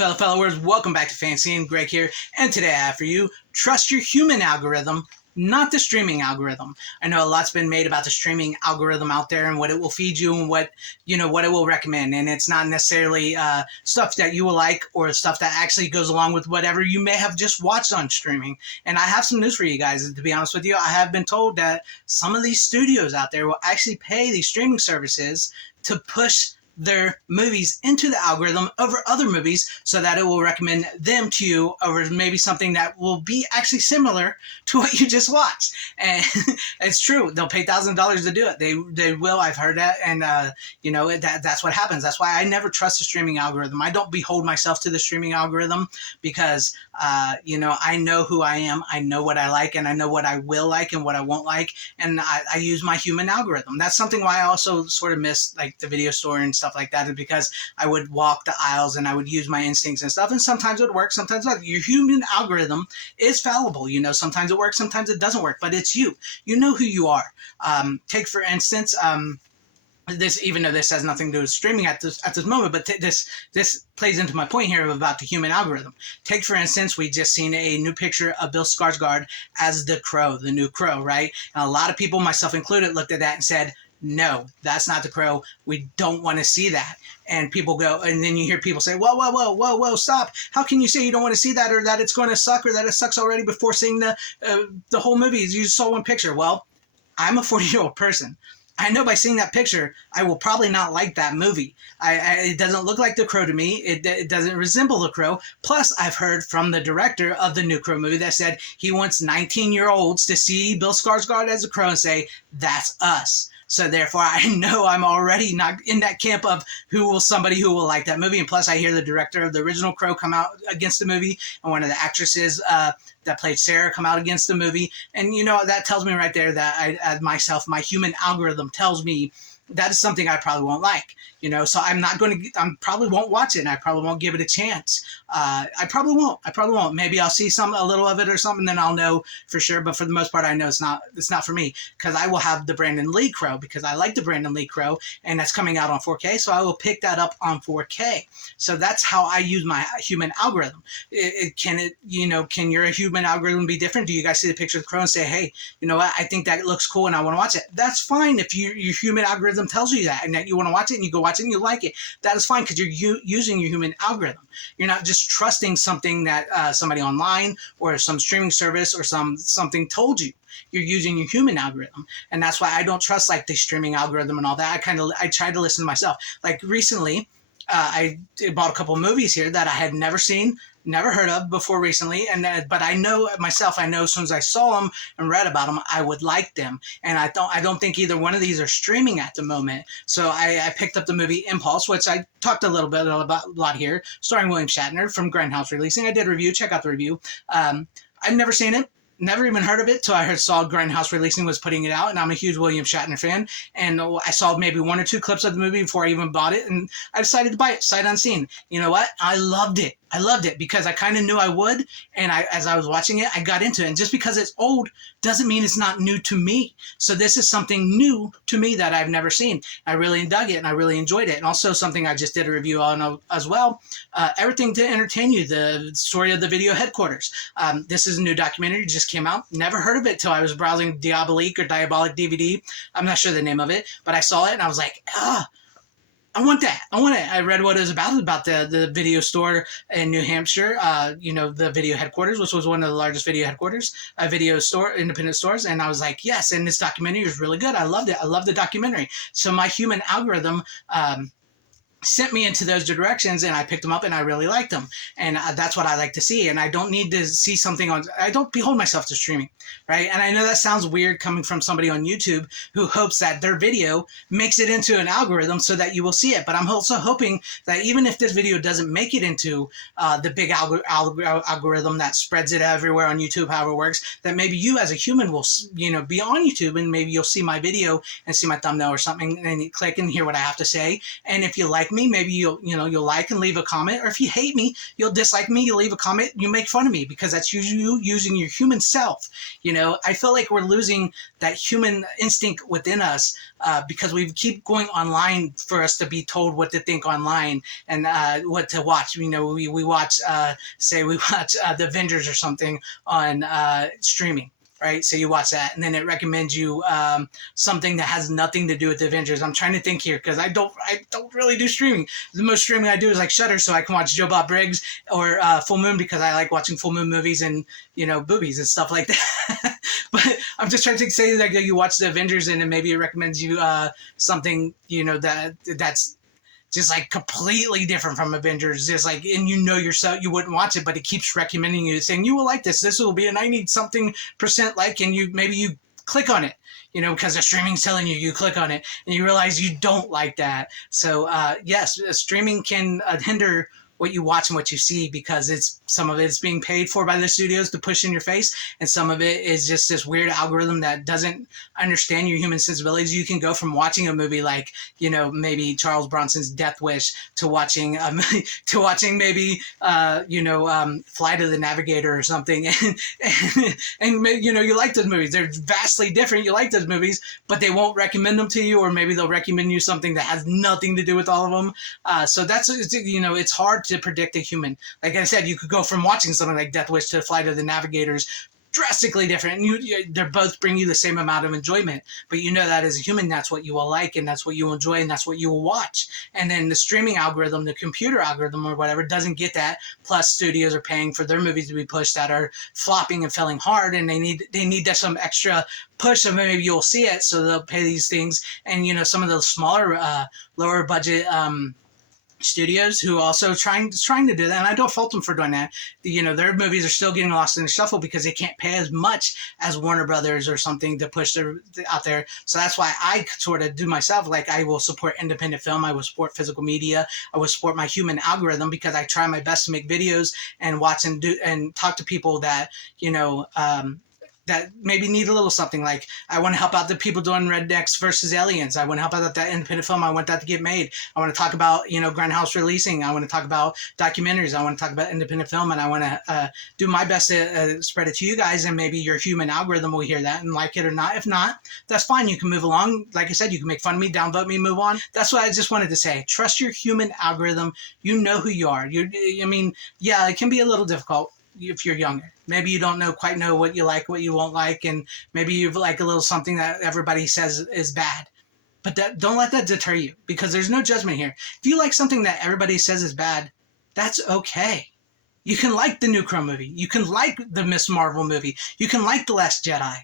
fellow followers, welcome back to FanZcene. Greg here, and today I have for you, trust your human algorithm, not the streaming algorithm. I know a lot's been made about the streaming algorithm out there and what it will feed you and what it will recommend, and it's not necessarily stuff that you will like or stuff that actually goes along with whatever you may have just watched on streaming. And I have some news for you guys. To be honest with you, I have been told that some of these studios out there will actually pay these streaming services to push their movies into the algorithm over other movies so that it will recommend them to you over maybe something that will be actually similar to what you just watched. And it's true. They'll pay $1,000s to do it. They will. I've heard that. And, that's what happens. That's why I never trust the streaming algorithm. I don't behold myself to the streaming algorithm because, I know who I am. I know what I like and I know what I will like and what I won't like. And I use my human algorithm. That's something why I also sort of miss like the video store and stuff like that, is because I would walk the aisles and I would use my instincts and stuff, and sometimes it would work, sometimes not. Your human algorithm is fallible. Sometimes it works, sometimes it doesn't work, but it's you. You know who you are. Take for instance, this, even though this has nothing to do with streaming at this moment, but this plays into my point here about the human algorithm. Take for instance, we just seen a new picture of Bill Skarsgård as the Crow, the new Crow, right? And a lot of people, myself included, looked at that and said, no, that's not the Crow. We don't want to see that. And people go, and then you hear people say, whoa, stop. How can you say you don't want to see that, or that it's going to suck, or that it sucks already before seeing the whole movie? You saw one picture. Well, I'm a 40-year-old person. I know by seeing that picture, I will probably not like that movie. It doesn't look like The Crow to me. It doesn't resemble The Crow. Plus, I've heard from the director of the new Crow movie that said he wants 19-year-olds to see Bill Skarsgård as a Crow and say, that's us. So therefore, I know I'm already not in that camp of somebody who will like that movie. And plus, I hear the director of the original Crow come out against the movie, and one of the actresses that played Sarah come out against the movie. And, that tells me right there that my human algorithm tells me that is something I probably won't like. So I probably won't watch it, and I probably won't give it a chance. I probably won't. Maybe I'll see a little of it or something, then I'll know for sure. But for the most part, I know it's not for me, because I will have the Brandon Lee Crow, because I like the Brandon Lee Crow, and that's coming out on 4K. So I will pick that up on 4K. So that's how I use my human algorithm. Can your human algorithm be different? Do you guys see the picture of the Crow and say, hey, you know what? I think that looks cool and I want to watch it. That's fine if your human algorithm tells you that and that you want to watch it and you go watch it and you like it. That is fine, because you're using your human algorithm. You're not just trusting something that somebody online or some streaming service or something told you. You're using your human algorithm. And that's why I don't trust like the streaming algorithm and all that. I try to listen to myself. Like recently, I bought a couple of movies here that I had never seen, never heard of before recently, but I know myself. I know as soon as I saw them and read about them, I would like them. And I don't think either one of these are streaming at the moment. So I picked up the movie Impulse, which I talked a lot here, starring William Shatner from Grindhouse Releasing. I did a review. Check out the review. I've never seen it. Never even heard of it till I saw Grindhouse Releasing was putting it out, and I'm a huge William Shatner fan, and I saw maybe one or two clips of the movie before I even bought it, and I decided to buy it, sight unseen. You know what? I loved it. I loved it because I kind of knew I would, and as I was watching it, I got into it. And just because it's old doesn't mean it's not new to me. So this is something new to me that I've never seen. I really dug it, and I really enjoyed it. And also something I just did a review on as well, Everything to Entertain You, the story of the video headquarters. This is a new documentary, just came out. Never heard of it till I was browsing Diabolique or Diabolic DVD. I'm not sure the name of it, but I saw it, and I was like, I want that. I want it. I read what it was about the video store in New Hampshire, the video headquarters, which was one of the largest video headquarters, independent stores. And I was like, yes. And this documentary was really good. I loved it. I loved the documentary. So my human algorithm, sent me into those directions, and I picked them up and I really liked them. And that's what I like to see. And I don't need to see something I don't behold myself to streaming, right? And I know that sounds weird coming from somebody on YouTube who hopes that their video makes it into an algorithm so that you will see it. But I'm also hoping that even if this video doesn't make it into the big algorithm that spreads it everywhere on YouTube, however it works, that maybe you as a human will, be on YouTube, and maybe you'll see my video and see my thumbnail or something, and you click and hear what I have to say. And if you like like me, maybe you'll like and leave a comment, or if you hate me, you'll dislike me, you'll leave a comment, you make fun of me, because that's you using your human self. I feel like we're losing that human instinct within us, because we keep going online for us to be told what to think online, and what to watch. We watch, say we watch the Avengers or something on streaming. Right, so you watch that, and then it recommends you something that has nothing to do with the Avengers. I'm trying to think here, because I don't really do streaming. The most streaming I do is like Shudder, so I can watch Joe Bob Briggs or Full Moon, because I like watching full moon movies and boobies and stuff like that. But I'm just trying to say that you watch the Avengers, and then maybe it recommends you something that's just like completely different from Avengers, just like, and yourself, you wouldn't watch it, but it keeps recommending you, saying you will like this. This will be a 90-something% like, and maybe you click on it, because the streaming's telling you click on it, and you realize you don't like that. So yes, streaming can hinder what you watch and what you see, because some of it's being paid for by the studios to push in your face, and some of it is just this weird algorithm that doesn't understand your human sensibilities. You can go from watching a movie like maybe Charles Bronson's Death Wish to watching maybe Flight of the Navigator or something, and you like those movies. They're vastly different. You like those movies, but they won't recommend them to you, or maybe they'll recommend you something that has nothing to do with all of them. So that's it's hard to predict a human. Like I said, you could go from watching something like Death Wish to Flight of the Navigators, drastically different, and they're both bring you the same amount of enjoyment, but that as a human, that's what you will like, and that's what you will enjoy, and that's what you will watch. And then the streaming algorithm, the computer algorithm or whatever, doesn't get that. Plus studios are paying for their movies to be pushed that are flopping and failing hard, and they need some extra push, and maybe you'll see it, so they'll pay these things. And some of those smaller lower budget studios who also trying to do that, and I don't fault them for doing that. Their movies are still getting lost in the shuffle because they can't pay as much as Warner Brothers or something to push their out there. So that's why I sort of do myself. Like, I will support independent film, I will support physical media, I will support my human algorithm, because I try my best to make videos and watch and do and talk to people that that maybe need a little something. Like, I want to help out the people doing Rednecks versus Aliens. I want to help out that independent film. I want that to get made. I want to talk about, Grindhouse releasing. I want to talk about documentaries. I want to talk about independent film, and I want to do my best to spread it to you guys, and maybe your human algorithm will hear that and like it or not. If not, that's fine. You can move along. Like I said, you can make fun of me, downvote me, move on. That's what I just wanted to say. Trust your human algorithm. You know who you are. Yeah, it can be a little difficult if you're younger. Maybe you don't quite know what you like, what you won't like, and maybe you like a little something that everybody says is bad. But don't let that deter you, because there's no judgment here. If you like something that everybody says is bad, that's okay. You can like the new Crow movie. You can like the Miss Marvel movie. You can like The Last Jedi.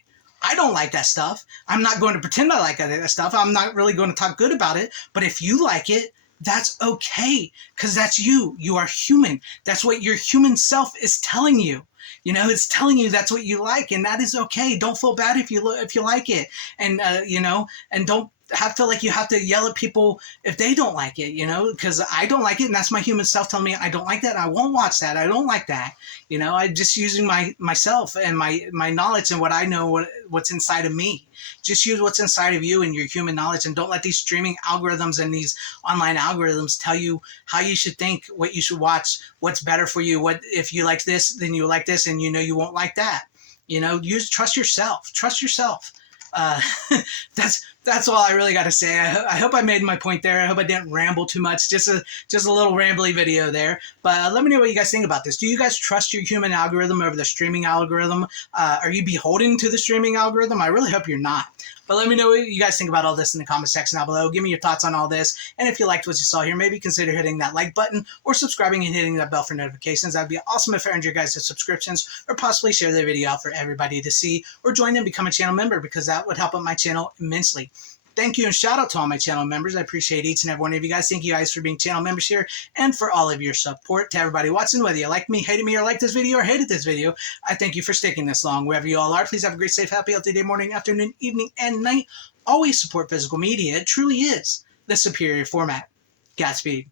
I don't like that stuff. I'm not going to pretend I like that stuff. I'm not really going to talk good about it. But if you like it, that's okay, because that's you. You are human. That's what your human self is telling you. It's telling you that's what you like, and that is okay. Don't feel bad if you like it, and and don't feel like you have to yell at people if they don't like it, because I don't like it, and that's my human self telling me I don't like that, and I won't watch that, I don't like that. I'm just using myself and my knowledge and what I know, what's inside of me. Just use what's inside of you and your human knowledge, and don't let these streaming algorithms and these online algorithms tell you how you should think, what you should watch, what's better for you. What if you like this, then you like this, and you won't like that. Trust yourself. Trust yourself. That's all I really got to say. I hope I made my point there. I hope I didn't ramble too much. Just a little rambly video there. But let me know what you guys think about this. Do you guys trust your human algorithm over the streaming algorithm? Are you beholden to the streaming algorithm? I really hope you're not. But let me know what you guys think about all this in the comment section down below. Give me your thoughts on all this. And if you liked what you saw here, maybe consider hitting that like button or subscribing and hitting that bell for notifications. That'd be awesome if I earned your guys' subscriptions, or possibly share the video out for everybody to see, or join and become a channel member, because that would help out my channel immensely. Thank you, and shout out to all my channel members. I appreciate each and every one of you guys. Thank you guys for being channel members here, and for all of your support. To everybody watching, whether you like me, hated me, or liked this video, or hated this video, I thank you for sticking this long. Wherever you all are, please have a great, safe, happy, healthy day, morning, afternoon, evening, and night. Always support physical media. It truly is the superior format. Godspeed.